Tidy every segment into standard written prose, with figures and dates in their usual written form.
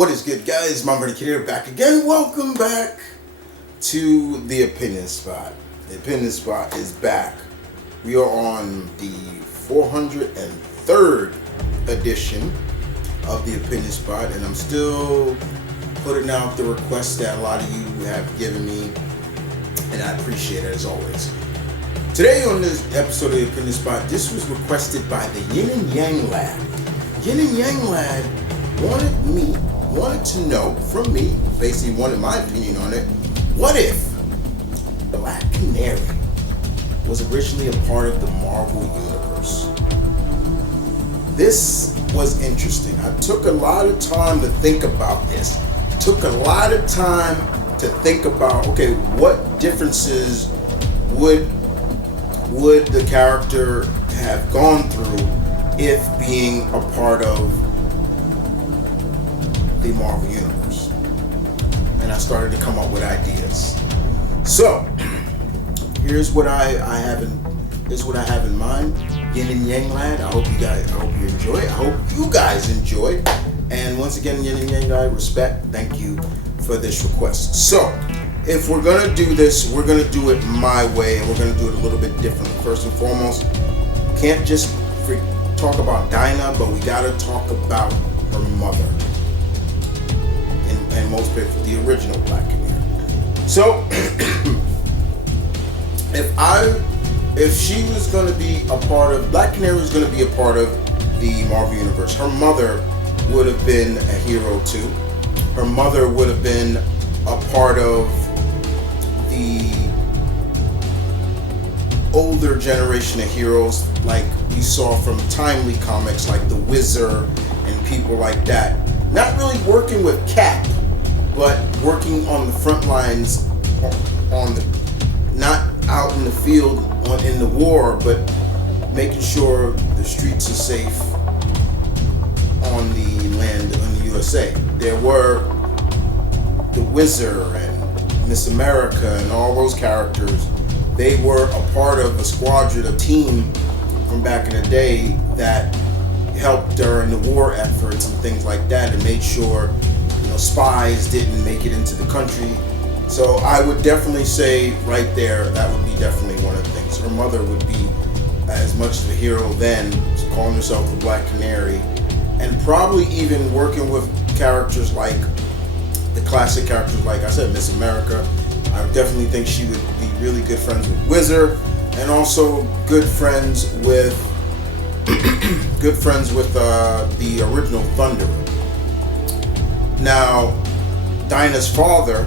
What is good, guys? M.V.K here, back again. Welcome back to the Opinion Spot. The Opinion Spot is back. We are on the 403rd edition of the Opinion Spot, and I'm still putting out the requests that a lot of you have given me, and I appreciate it as always. Today on this episode of the Opinion Spot, this was requested by the Yin and Yang Lad. Yin and Yang Lad wanted to know from me, basically wanted my opinion on it. What if Black Canary was originally a part of the Marvel Universe? This was interesting. I took a lot of time to think about this. Took a lot of time to think about, okay, what differences would the character have gone through if being a part of the Marvel Universe? And I started to come up with ideas. So here's what I have in mind. Yin and Yang Lad. I hope you enjoy. I hope you guys enjoy. And once again, Yin and Yang Lad, respect. Thank you for this request. So if we're gonna do this, we're gonna do it my way, and we're gonna do it a little bit differently. First and foremost, can't just talk about Dinah, but we gotta talk about her mother. And most people, the original Black Canary. So if she was gonna be a part of, Black Canary was gonna be a part of the Marvel Universe, her mother would have been a hero too. Her mother would have been a part of the older generation of heroes, like we saw from timely comics like the Wizard and people like that. Not really working with Cap, but working on the front lines, not out in the field in the war, but making sure the streets are safe on the land in the USA. There were the Wizard and Miss America and all those characters. They were a part of a squadron, a team from back in the day that helped during the war efforts and things like that, and made sure spies didn't make it into the country. So I would definitely say right there, that would be definitely one of the things. Her mother would be as much of a hero then, calling herself the Black Canary, and probably even working with characters like the classic characters, like I said, Miss America. I definitely think she would be really good friends with Wizard, and also good friends with the original Thunderer. Now, Dinah's father,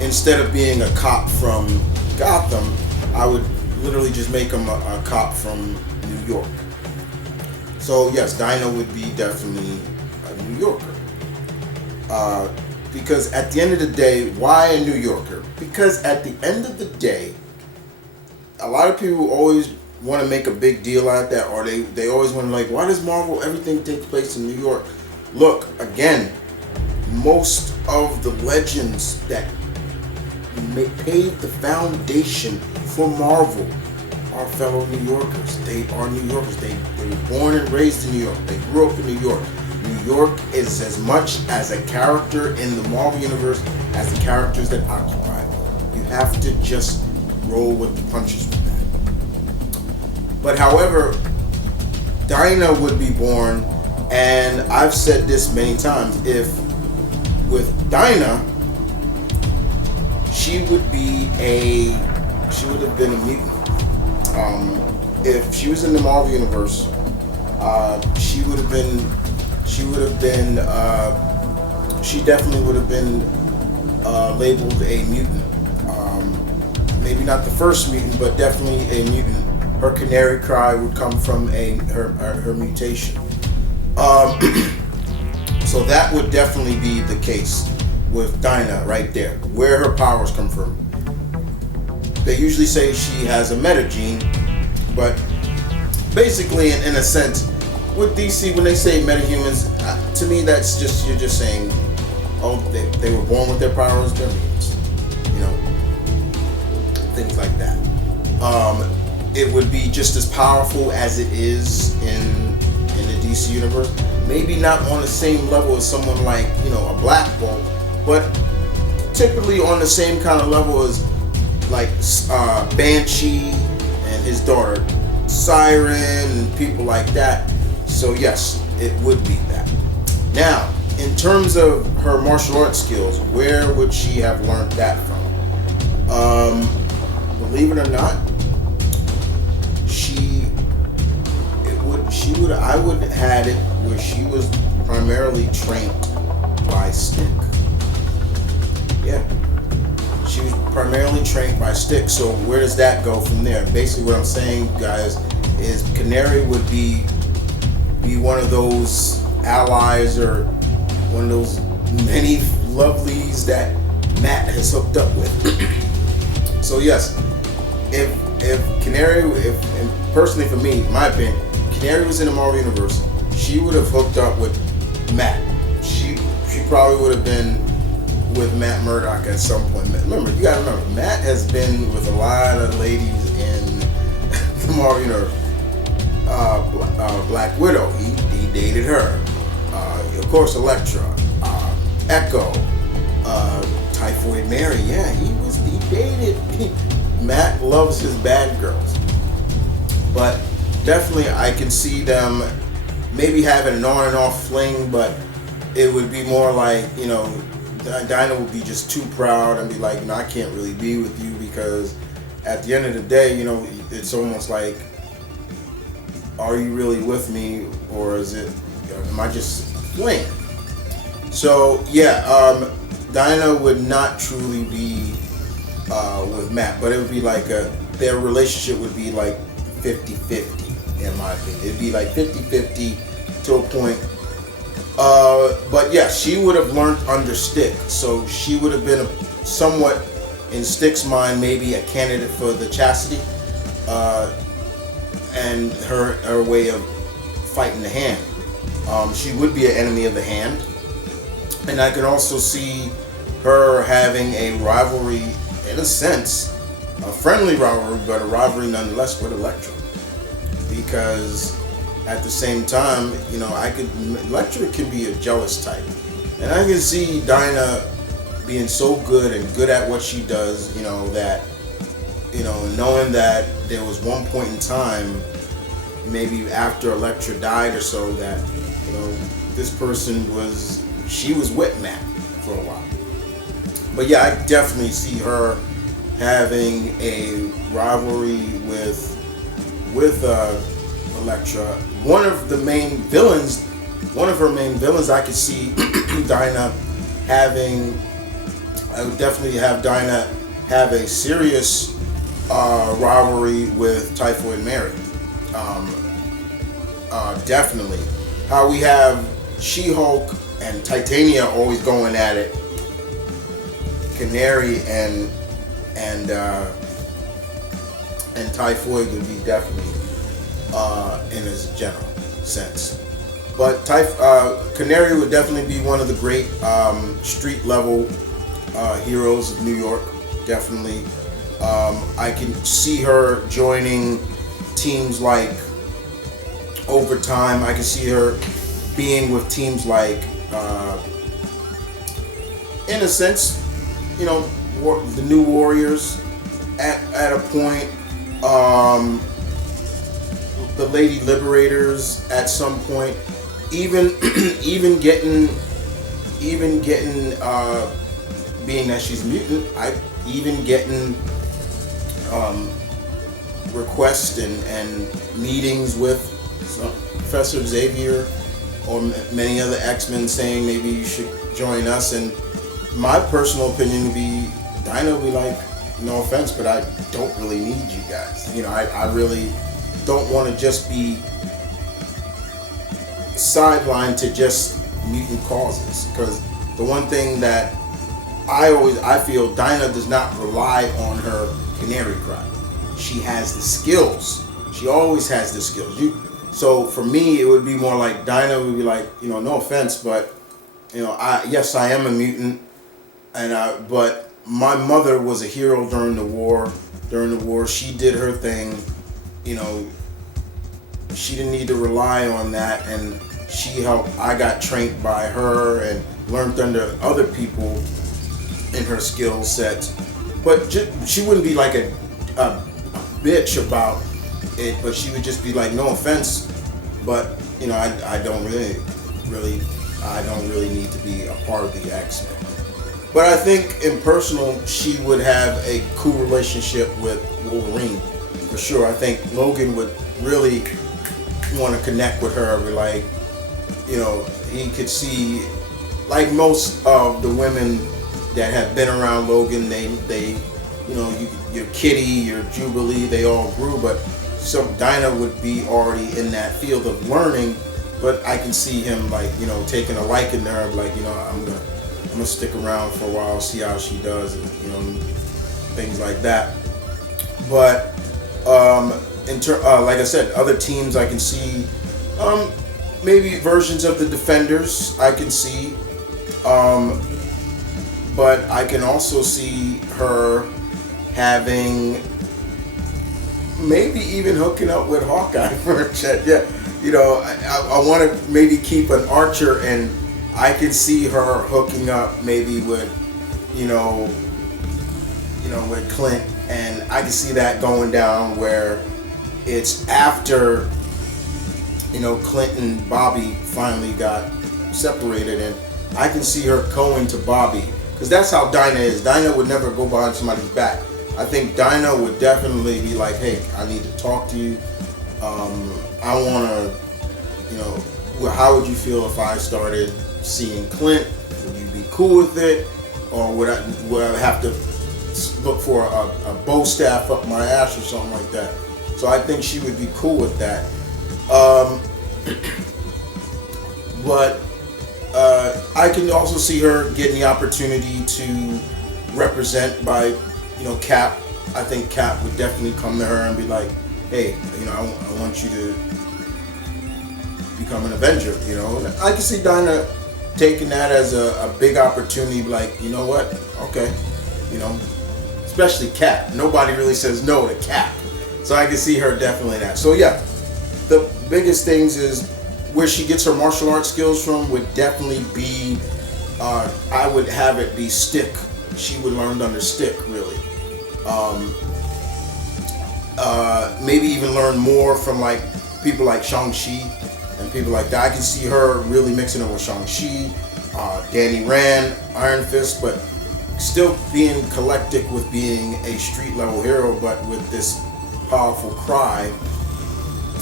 instead of being a cop from Gotham, I would literally just make him a cop from New York. So yes, Dinah would be definitely a New Yorker. Because at the end of the day, why a New Yorker? Because at the end of the day, a lot of people always want to make a big deal out of that, or they always want to, like, why does Marvel, everything take place in New York? Look, again, most of the legends that paved the foundation for Marvel are fellow New Yorkers. They are New Yorkers. They were born and raised in New York. They grew up in New York. New York is as much as a character in the Marvel Universe as the characters that occupy it. You have to just roll with the punches with that. But however, Dinah would be born, and I've said this many times, with Dinah, she would have been a mutant. If she was in the Marvel Universe, she definitely would have been labeled a mutant. Maybe not the first mutant, but definitely a mutant. Her canary cry would come from her mutation. So that would definitely be the case with Dinah right there, where her powers come from. They usually say she has a meta gene, but basically, in a sense, with DC, when they say metahumans, to me, that's just, you're just saying, oh, they were born with their powers, they're mutants. Things like that. It would be just as powerful as it is in the DC universe, maybe not on the same level as someone like, a Black Bolt, but typically on the same kind of level as like Banshee and his daughter Siren and people like that. So yes, it would be that. Now, in terms of her martial arts skills, where would she have learned that from? Believe it or not, I would have had it where she was primarily trained by Stick. Yeah. She was primarily trained by Stick. So where does that go from there? Basically what I'm saying, guys, is Canary would be one of those allies or one of those many lovelies that Matt has hooked up with. So yes, if Canary, and personally for me, my opinion, Canary was in the Marvel Universe, she would have hooked up with Matt. She probably would have been with Matt Murdock at some point. Remember, you gotta remember, Matt has been with a lot of ladies in the Marvel Universe. Black Widow, he dated her. Of course, Elektra, Echo, Typhoid Mary. Yeah, he dated. Matt loves his bad girls, but definitely I can see them maybe having an on and off fling, but it would be more like, Dinah would be just too proud and be like, I can't really be with you, because at the end of the day, it's almost like, are you really with me, or am I just playing? So yeah, Dinah would not truly be with Matt, but it would be like their relationship would be like 50-50 in my opinion. It'd be like 50-50 to a point. But yeah, she would have learned under Stick, so she would have been somewhat, in Stick's mind, maybe a candidate for the chastity, and her way of fighting the hand. She would be an enemy of the hand, and I can also see her having a rivalry, in a sense, a friendly rivalry, but a rivalry nonetheless with Elektra, because at the same time, Elektra can be a jealous type, and I can see Dinah being so good and good at what she does, that, knowing that there was one point in time, maybe after Elektra died or so, that, this person was with Matt for a while. But yeah, I definitely see her having a rivalry with Elektra. One of her main villains, I could see Dinah having. I would definitely have Dinah have a serious rivalry with Typhoid Mary. Definitely. How we have She-Hulk and Titania always going at it. Canary and Typhoid would be definitely in a general sense. But Canary would definitely be one of the great street level heroes of New York. Definitely. I can see her joining teams like Overtime. I can see her being with teams like, in a sense, the New Warriors at a point, the Lady Liberators at some point, even getting being that she's mutant, getting requests and meetings with Professor Xavier or many other X-Men saying maybe you should join us. And my personal opinion would be, Dinah would be like, no offense, but I don't really need you guys. I really don't want to just be sidelined to just mutant causes. Because the one thing that I feel, Dinah does not rely on her Canary Cry. She has the skills. She always has the skills. So for me, it would be more like Dinah would be like, no offense, but yes, I am a mutant, but my mother was a hero during the war. She did her thing. She didn't need to rely on that, and I got trained by her and learned under other people in her skill sets. But she wouldn't be like a bitch about it, but she would just be like, no offense, but I don't really need to be a part of the X-Men. But I think in personal, she would have a cool relationship with Wolverine, for sure. I think Logan would really want to connect with her, be like, he could see, like most of the women that have been around Logan, they your Kitty, your Jubilee, they all grew, but Dinah would be already in that field of learning, but I can see him like, taking a liking to her, like, I'm gonna stick around for a while, see how she does, and things like that. But like I said, other teams I can see, maybe versions of the Defenders I can see, but I can also see her having, maybe even hooking up with Hawkeye for a chat. Yeah, I want to maybe keep an Archer, and I can see her hooking up maybe with, with Clint, and I can see that going down where it's after, Clint and Bobby finally got separated, and I can see her going to Bobby, because that's how Dinah is. Dinah would never go behind somebody's back. I think Dinah would definitely be like, hey, I need to talk to you. I want to, how would you feel if I started seeing Clint? Would you be cool with it? Or would I have to look for a bow staff up my ass or something like that? So I think she would be cool with that. But I can also see her getting the opportunity to represent by, Cap. I think Cap would definitely come to her and be like, hey, I want you to become an Avenger, And I can see Dinah taking that as a big opportunity, like, you know what, okay, especially Cap. Nobody really says no to Cap. So I can see her definitely that. So yeah, the biggest things is where she gets her martial arts skills from would definitely be, I would have it be Stick. She would learn under Stick, really. Maybe even learn more from like people like Shang-Chi and people like that. I can see her really mixing it with Shang-Chi, Danny Rand, Iron Fist, but still being collected with being a street level hero, but with this powerful cry.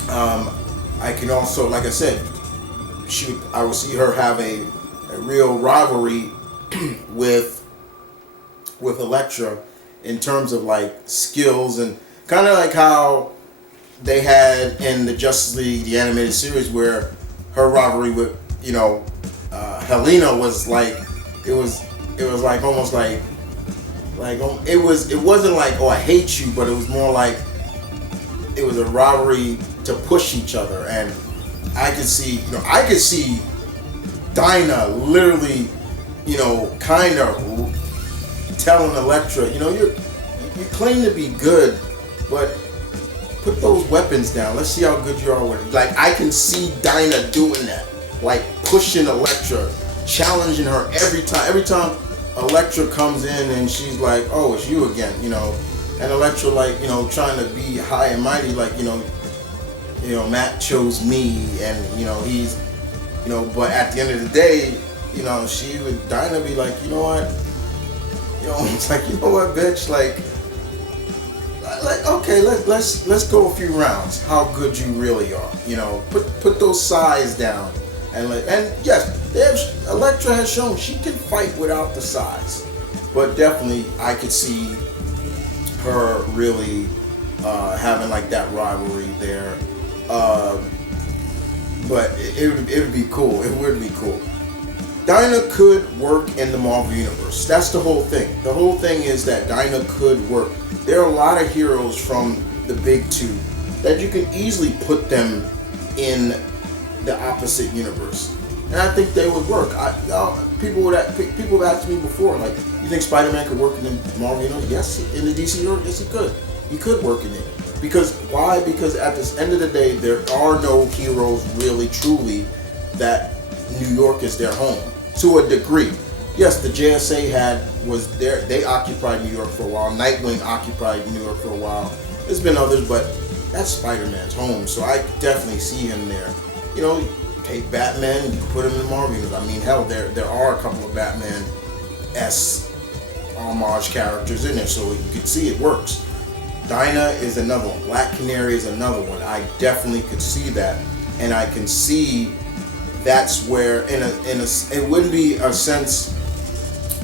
I can also, like I said, I would see her have a real rivalry with Elektra in terms of like skills, and kind of like how they had in the Justice League, the animated series, where her rivalry with Helena was like, it was like almost like it wasn't like, oh, I hate you, but it was more like it was a rivalry to push each other. And I could see Dinah literally, kind of telling Elektra, you claim to be good, but put those weapons down. Let's see how good you are with it. Like, I can see Dinah doing that, like pushing Elektra, challenging her every time. Every time Elektra comes in and she's like, oh, it's you again, and Elektra, like, trying to be high and mighty, like, Matt chose me, and he's, but at the end of the day, Dinah be like, you know what, it's like, you know what, bitch, like okay, let's go a few rounds. How good you really are, put those size down, and yes, Elektra has shown she can fight without the size, but definitely I could see her really having like that rivalry there. But it would be cool. It would be cool. Dinah could work in the Marvel Universe. That's the whole thing. The whole thing is that Dinah could work. There are a lot of heroes from the big two that you can easily put them in the opposite universe, and I think they would work. People have asked me before, like, you think Spider-Man could work in the Marvel Universe? Yes, in the DC universe, yes, he could. He could work in it. Because why? Because at the end of the day, there are no heroes really, truly that New York is their home to a degree. Yes, the JSA was there. They occupied New York for a while. Nightwing occupied New York for a while. There's been others, but that's Spider-Man's home, so I definitely see him there. You know, take Batman and you put him in the Marvel universe. I mean, hell, there are a couple of Batman-esque homage characters in there, so you can see it works. Dinah is another one. Black Canary is another one. I definitely could see that, and I can see that's where it wouldn't be a sense.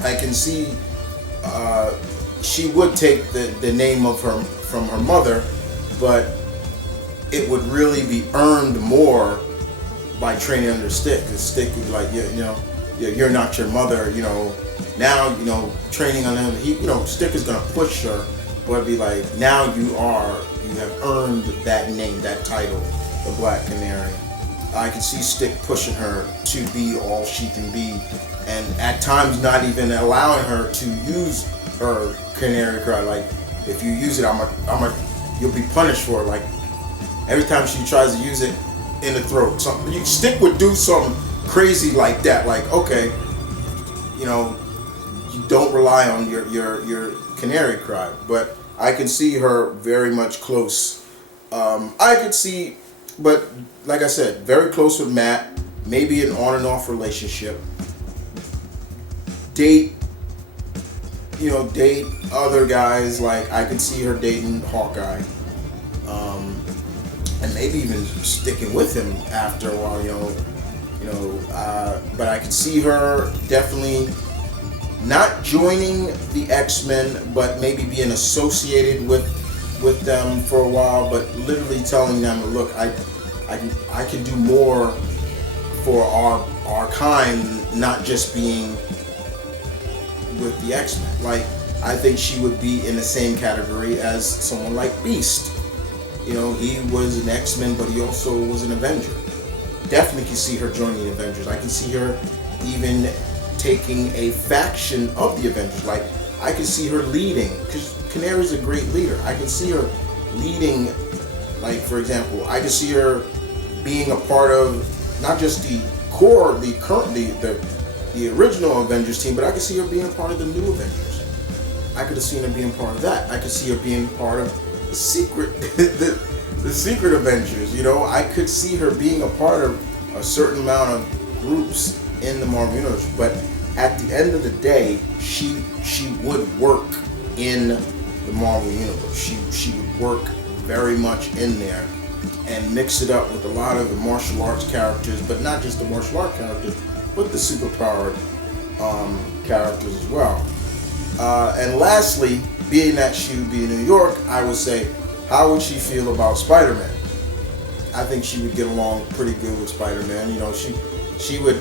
I can see she would take the name of her from her mother, but it would really be earned more by training under Stick. Because Stick would be like, you're not your mother. Now training on him. Stick is gonna push her, but it'd be like, now you have earned that name, that title, the Black Canary. I can see Stick pushing her to be all she can be, and at times not even allowing her to use her canary cry. Like, if you use it, you'll be punished for it. Like, every time she tries to use it in the throat, Stick would do something crazy like that. Like, okay, you don't rely on your canary cry. But I can see her very much close. I could see, but like I said, very close with Matt. Maybe an on and off relationship. Date other guys. Like, I could see her dating Hawkeye, and maybe even sticking with him after a while. But I could see her definitely not joining the X-Men, but maybe being associated with them for a while. But literally telling them, look, I can do more for our kind, not just being with the X-Men. Like, I think she would be in the same category as someone like Beast. He was an X-Men, but he also was an Avenger. Definitely can see her joining the Avengers. I can see her even taking a faction of the Avengers. Like, I can see her leading, because Canary's a great leader. I can see her leading, like, for example, I can see her being a part of not just the core, the original Avengers team, but I could see her being a part of the new Avengers. I could have seen her being part of that. I could see her being part of the secret, the secret Avengers. I could see her being a part of a certain amount of groups in the Marvel universe. But at the end of the day, she would work in the Marvel universe. She would work very much in there and mix it up with a lot of the martial arts characters, but not just the martial art characters, but the superpowered characters as well. And lastly, being that she would be in New York, I would say, how would she feel about Spider-Man? I think she would get along pretty good with Spider-Man. She would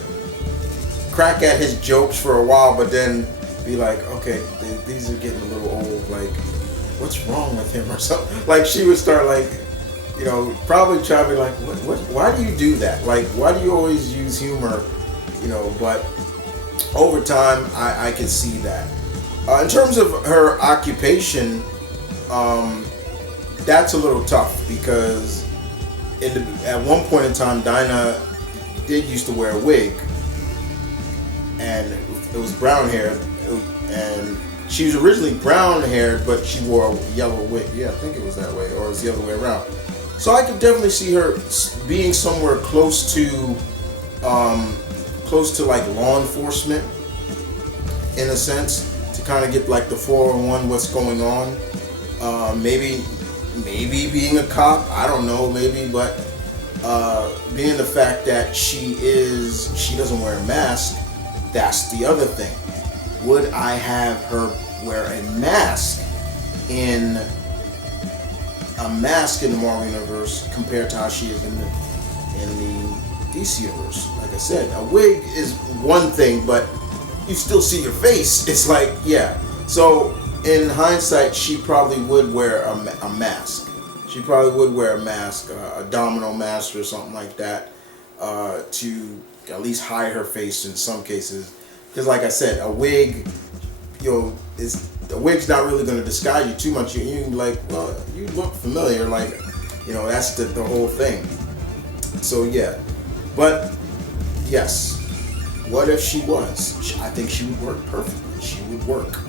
crack at his jokes for a while, but then be like, okay, these are getting a little old. Like, what's wrong with him or something? Like, she would start probably try to be like, what? Why do you do that? Like, why do you always use humor? But over time, I can see that. In terms of her occupation, that's a little tough, because at one point in time, Dinah did used to wear a wig, and it was brown hair, and she was originally brown haired, but she wore a yellow wig. Yeah, I think it was that way, or it was the other way around. So I could definitely see her being somewhere close to like law enforcement, in a sense, to kind of get like the 411 what's going on. Maybe being a cop, I don't know, maybe, but being the fact that she doesn't wear a mask, that's the other thing. Would I have her wear a mask in the Marvel universe compared to how she is in the DC universe? Like I said, a wig is one thing, but you still see your face. It's like, yeah. So in hindsight, she probably would wear a mask. She probably would wear a mask, a domino mask or something like that, to at least hide her face in some cases. Because like I said, a wig, the wig's not really going to disguise you too much. You like, well, you look familiar, like, that's the whole thing. So yeah, but yes, what if she was? I think she would work perfectly. She would work.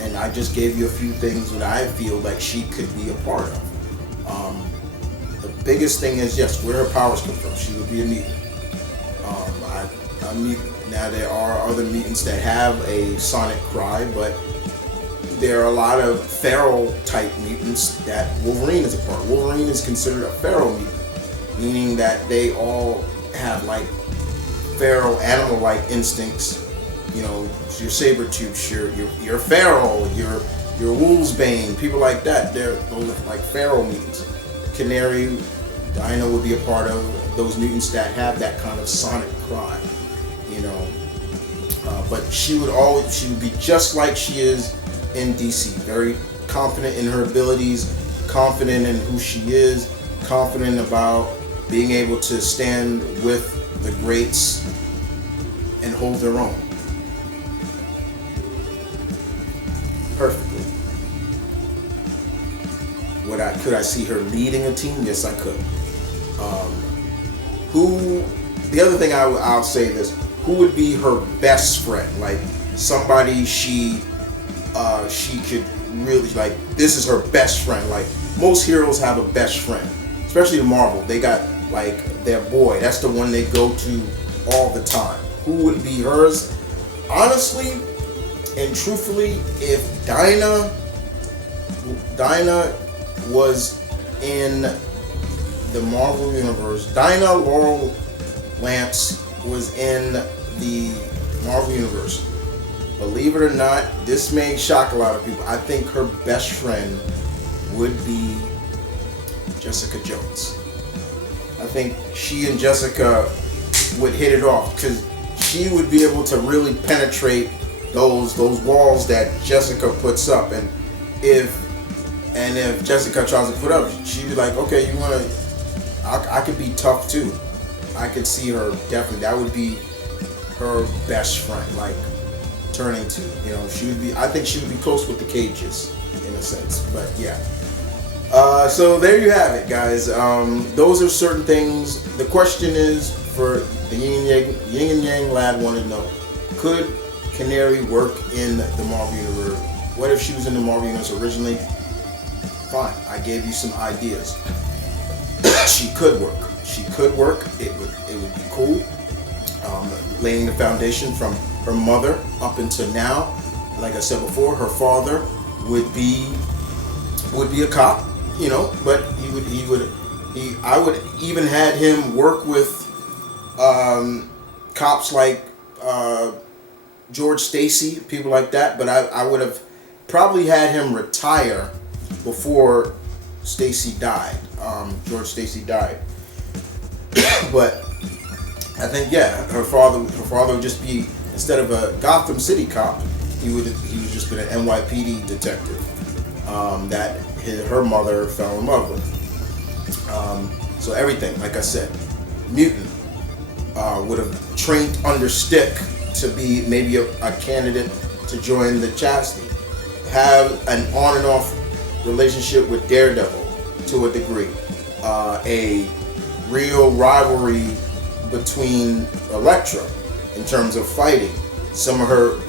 And I just gave you a few things that I feel like she could be a part of. The biggest thing is, yes, where her powers come from. She would be a mutant. A mutant. Now, there are other mutants that have a sonic cry, but there are a lot of feral type mutants that Wolverine is a part of. Wolverine is considered a feral mutant, meaning that they all have like feral animal-like instincts. You know, your Sabretooth, your feral, your Wolfsbane, people like that. Those are like feral mutants. Canary, Dinah would be a part of those mutants that have that kind of sonic cry. You know, but she would be just like she is in DC, very confident in her abilities, confident in who she is, confident about being able to stand with the greats and hold their own perfectly. Could I see her leading a team? Yes, I could. The other thing I'll say this, who would be her best friend? Like somebody she could really, like, this is her best friend. Like most heroes have a best friend, especially in Marvel. They got like their boy. That's the one they go to all the time. Who would be hers? Honestly and truthfully, if Dinah was in the Marvel Universe, Dinah Laurel Lance was in the Marvel Universe, believe it or not, this may shock a lot of people, I think her best friend would be Jessica Jones. I think she and Jessica would hit it off because she would be able to really penetrate those walls that Jessica puts up, and if Jessica tries to put up, she'd be like, okay, I could be tough too. I could see her definitely. That would be her best friend, like turning to. You know, I think she would be close with the Cages in a sense. But yeah. So there you have it, guys. Those are certain things. The question is for the Yin and Yang lad wanted to know: could Canary work in the Marvel Universe? What if she was in the Marvel Universe originally? Fine, I gave you some ideas. She could work. She could work. It would be cool. Laying the foundation from her mother up until now. Like I said before, her father would be a cop, you know, but I would even had him work with cops like George Stacy, people like that, but I would have probably had him retire before Stacy died. George Stacy died. But I think, yeah, her father would just be, instead of a Gotham City cop, he would just been an NYPD detective that her mother fell in love with. So everything, like I said, mutant would have trained under Stick to be maybe a candidate to join the Chastity, have an on and off relationship with Daredevil to a degree, a real rivalry between Elektra in terms of fighting. Some of her,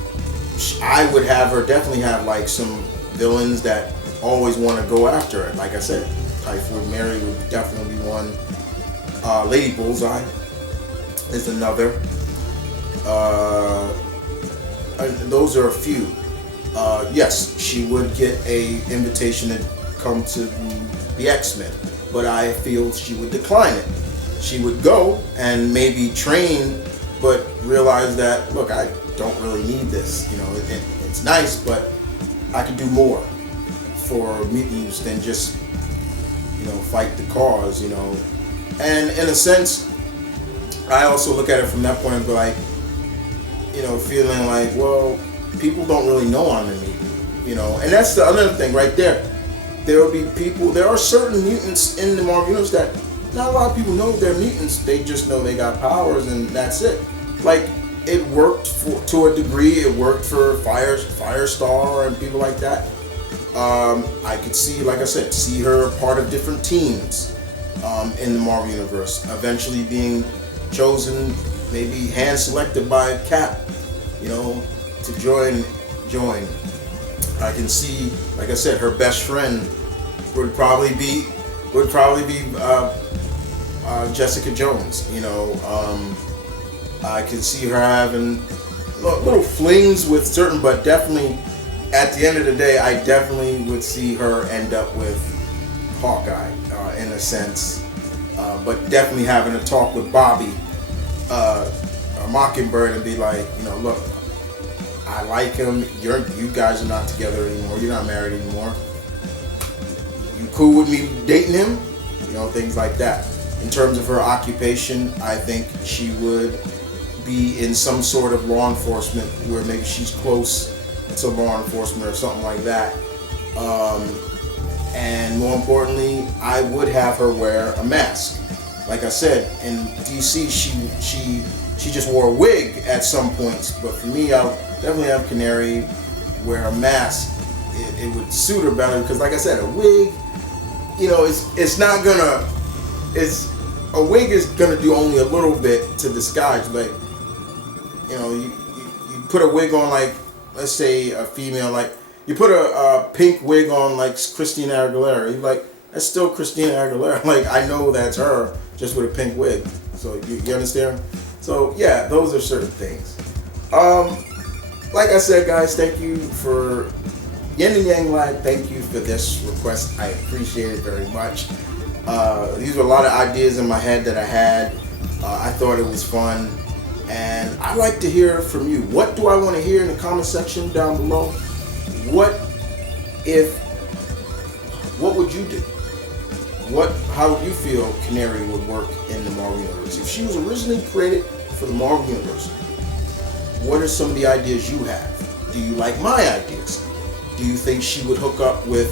I would have her definitely have like some villains that always want to go after her. Like I said, Typhoid Mary would definitely be one. Lady Bullseye is another. Those are a few. Yes, she would get a invitation to come to the X-Men, but I feel she would decline it. She would go and maybe train, but realize that, look, I don't really need this. You know, it's nice, but I could do more for mutants than just, you know, fight the cause, you know. And in a sense, I also look at it from that point of like, you know, feeling like, well, people don't really know I'm a mutant, you know. And that's the other thing right there. There will be people, there are certain mutants in the Marvel Universe that not a lot of people know they're mutants. They just know they got powers and that's it. Like, it worked to a degree. It worked for Firestar and people like that. I could see, like I said, see her part of different teams in the Marvel Universe, eventually being chosen maybe hand selected by Cap, to join. I can see, like I said, her best friend would probably be Jessica Jones. I can see her having little flings with certain, but definitely at the end of the day, I definitely would see her end up with Hawkeye in a sense, but definitely having a talk with Bobby, a Mockingbird, and be like, look, I like him. You guys are not together anymore. You're not married anymore. You cool with me dating him? Things like that. In terms of her occupation, I think she would be in some sort of law enforcement, where maybe she's close to law enforcement or something like that. And more importantly, I would have her wear a mask. Like I said, in DC, she just wore a wig at some points, but for me, I'll definitely have Canary wear a mask. It would suit her better because, like I said, a wig, a wig is gonna do only a little bit to disguise. Like, you put a wig on, like, let's say a female, like you put a pink wig on like Christina Aguilera, you're like, that's still Christina Aguilera. Like, I know that's her just with a pink wig. So you understand? So yeah, those are certain things. Like I said, guys, thank you for Yin and Yang Lad. Thank you for this request. I appreciate it very much. These were a lot of ideas in my head that I had. I thought it was fun. And I'd like to hear from you. What do I want to hear in the comment section down below? What would you do? How would you feel Canary would work in the Marvel Universe? If she was originally created for the Marvel Universe, what are some of the ideas you have? Do you like my ideas? Do you think she would hook up with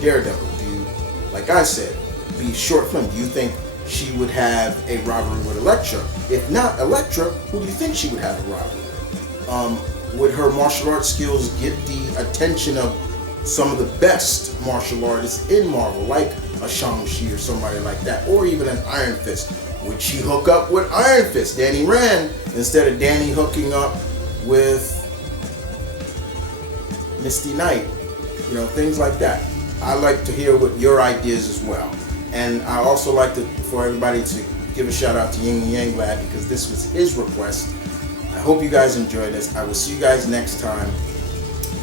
Daredevil? Do you, like I said, be short film? Do you think she would have a rivalry with Elektra? If not Elektra, who do you think she would have a rivalry with? Would her martial arts skills get the attention of some of the best martial artists in Marvel, like a Shang-Chi or somebody like that, or even an Iron Fist? Would she hook up with Iron Fist, Danny Rand, instead of Danny hooking up with Misty Knight? Things like that. I like to hear what your ideas as well. And I also like for everybody to give a shout out to Yin and Yang Lad, because this was his request. I hope you guys enjoyed this. I will see you guys next time.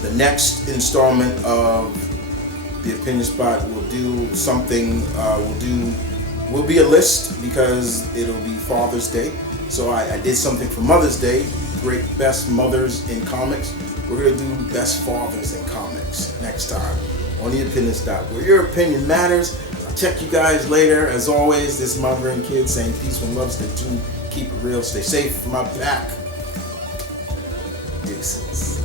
The next installment of the Opinion Spot will do something. Will be a list, because it'll be Father's Day. So I did something for Mother's Day. Great best mothers in comics. We're gonna do best fathers in comics next time on the Opinion Spot, where your opinion matters. Check you guys later. As always, this is TheMtVernonkid saying peace and love. Stay tuned. Keep it real. Stay safe from my back. Deuces.